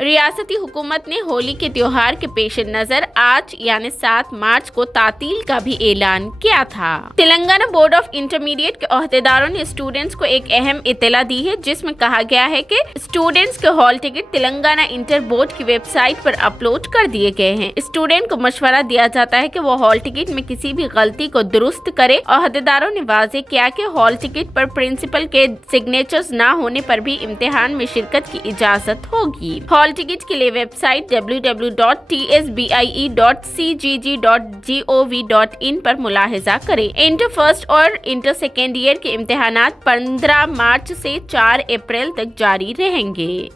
रियासती हुकूमत ने होली के त्योहार के पेश नजर आज यानी 7 मार्च को तातील का भी ऐलान किया था। तेलंगाना बोर्ड ऑफ इंटरमीडिएट के ओहदेदारों ने स्टूडेंट्स को एक अहम इत्तला दी है, जिसमें कहा गया है कि स्टूडेंट्स के hall ticket Telangana inter board की वेबसाइट पर अपलोड कर दिए गए हैं। स्टूडेंट को मशवरा दिया जाता है कि वो हॉल टिकट में किसी भी गलती को दुरुस्त करे। ओहदेदारों ने वाजे किया कि हॉल टिकट पर प्रिंसिपल के सिग्नेचर्स न होने पर भी इम्तिहान में शिरकत की इजाजत होगी। हॉल टिकट के लिए वेबसाइट www.tsbie.cgg.gov.in पर मुलाहिजा करें। इंटर फर्स्ट और इंटर सेकेंड ईयर के इम्तिहानात 15 मार्च से 4 अप्रैल तक जारी रहेंगे।